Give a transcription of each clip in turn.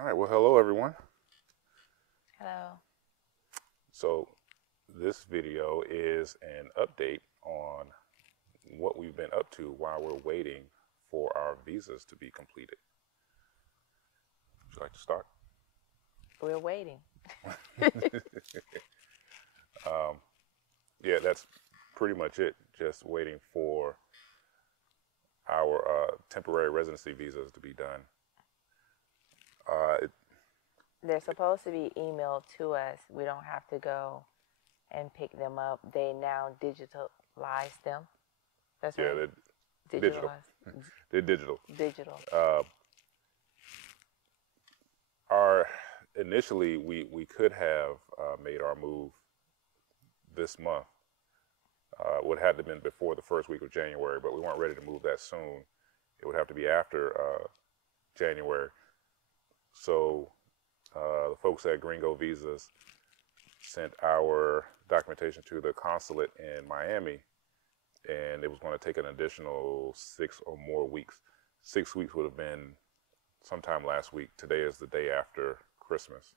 All right, well, hello everyone. Hello. So this video is an update on what we've been up to while we're waiting for our visas to be completed. Would you like to start? We're waiting. Yeah, that's pretty much it. Just waiting for our temporary residency visas to be done. They're supposed to be emailed to us. We don't have to go and pick them up. They now digitalize them. That's Yeah, right. they're digital. They're digital. Digital. Initially we could have made our move this month. Would have to been before the first week of January, but we weren't ready to move that soon. It would have to be after January. So the folks at Gringo Visas sent our documentation to the consulate in Miami, and it was going to take an additional 6 or more weeks. 6 weeks would have been sometime last week. Today is the day after Christmas.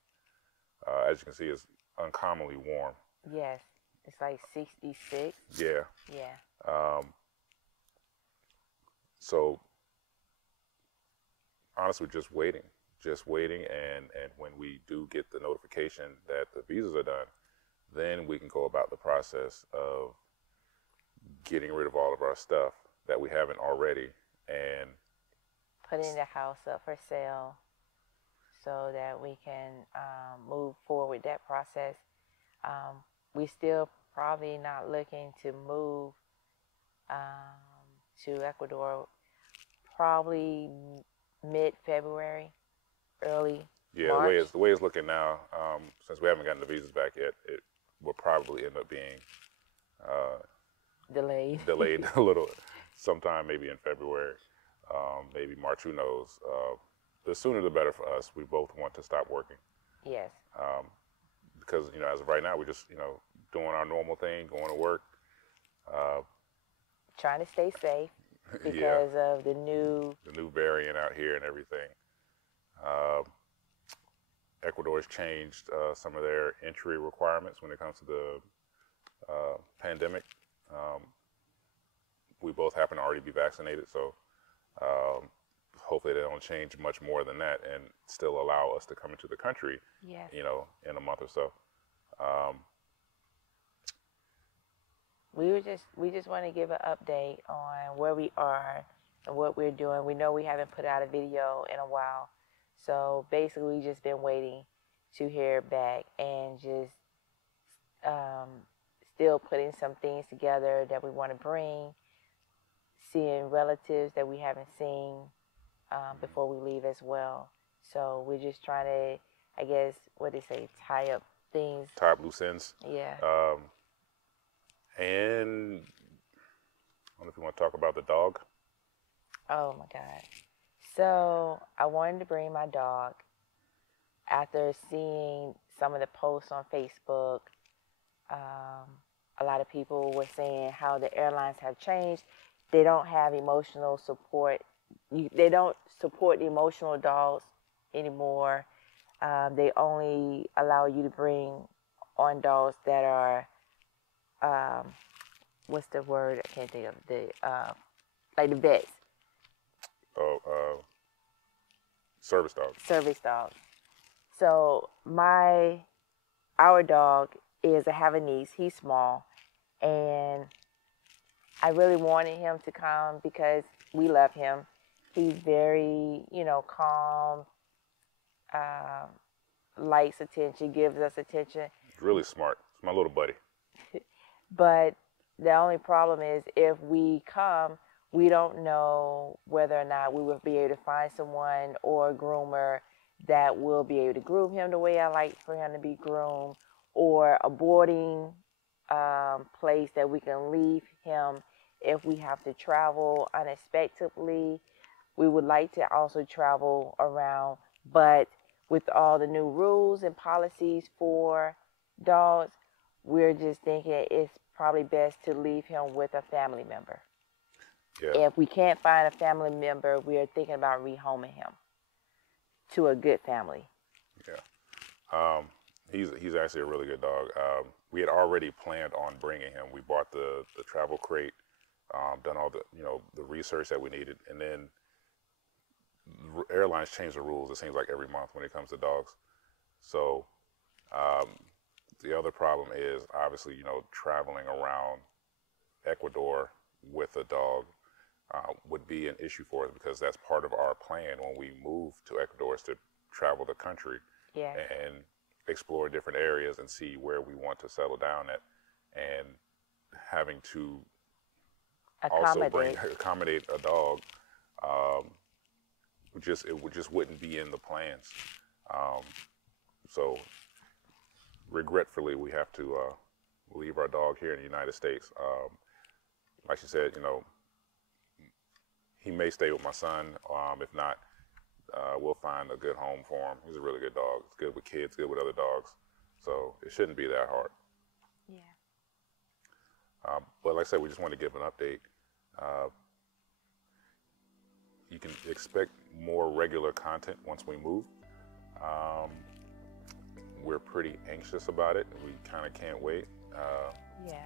As you can see, it's uncommonly warm. Yes, it's like 66. Yeah. Yeah. So honestly, just waiting, and when we do get the notification that the visas are done, then we can go about the process of getting rid of all of our stuff that we haven't already and putting the house up for sale so that we can move forward with that process. We still probably not looking to move to Ecuador probably mid-February, early March. The way it's looking now, since we haven't gotten the visas back yet, it will probably end up being delayed a little, sometime maybe in February, maybe March, who knows. The sooner the better for us. We both want to stop working. Yes. Because, as of right now, we're just, doing our normal thing, going to work. Trying to stay safe because of the new variant out here and everything. Ecuador's changed some of their entry requirements when it comes to the pandemic. We both happen to already be vaccinated, so hopefully they don't change much more than that and still allow us to come into the country, yes, in a month or so. We just want to give an update on where we are and what we're doing. We know we haven't put out a video in a while, so basically we've just been waiting to hear back and just still putting some things together that we want to bring, seeing relatives that we haven't seen before we leave as well. So we're just trying to, I guess, what they say, tie up things. Tie up loose ends. Yeah. And I don't know if you want to talk about the dog. Oh my God. So I wanted to bring my dog after seeing some of the posts on Facebook. A lot of people were saying how the airlines have changed. They don't have emotional support. They don't support the emotional dogs anymore. They only allow you to bring on dogs that are, what's the word? I can't think of like the vets. Service dogs. Service dogs. So our dog is a Havanese. He's small, and I really wanted him to come because we love him. He's very, calm, likes attention, gives us attention. He's really smart. It's my little buddy. But the only problem is if we come, we don't know whether or not we will be able to find someone or a groomer that will be able to groom him the way I like for him to be groomed, or a boarding place that we can leave him if we have to travel unexpectedly. We would like to also travel around, but with all the new rules and policies for dogs, we're just thinking it's probably best to leave him with a family member. Yeah. If we can't find a family member, we are thinking about rehoming him to a good family. Yeah. He's actually a really good dog. We had already planned on bringing him. We bought the travel crate, done all the the research that we needed, and then airlines change the rules. It seems like every month when it comes to dogs. So the other problem is obviously traveling around Ecuador with a dog would be an issue for us because that's part of our plan when we move to Ecuador is to travel the country Yeah. and explore different areas and see where we want to settle down at, and having to also accommodate a dog wouldn't be in the plans. So regretfully, we have to leave our dog here in the United States. Like she said, he may stay with my son. If not, we'll find a good home for him. He's a really good dog. He's good with kids, good with other dogs. So it shouldn't be that hard. Yeah. But like I said, we just want to give an update. You can expect more regular content once we move. We're pretty anxious about it. We kind of can't wait. Yeah.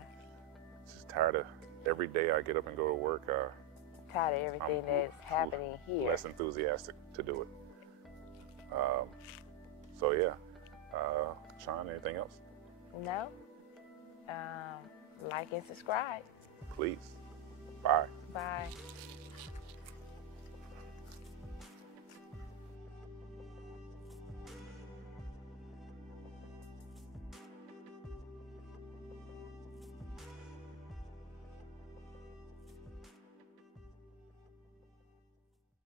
Just tired of every day I get up and go to work. Tired of everything that's happening here. Less enthusiastic to do it. So yeah. Sean, anything else? No. Like and subscribe. Please. Bye. Bye.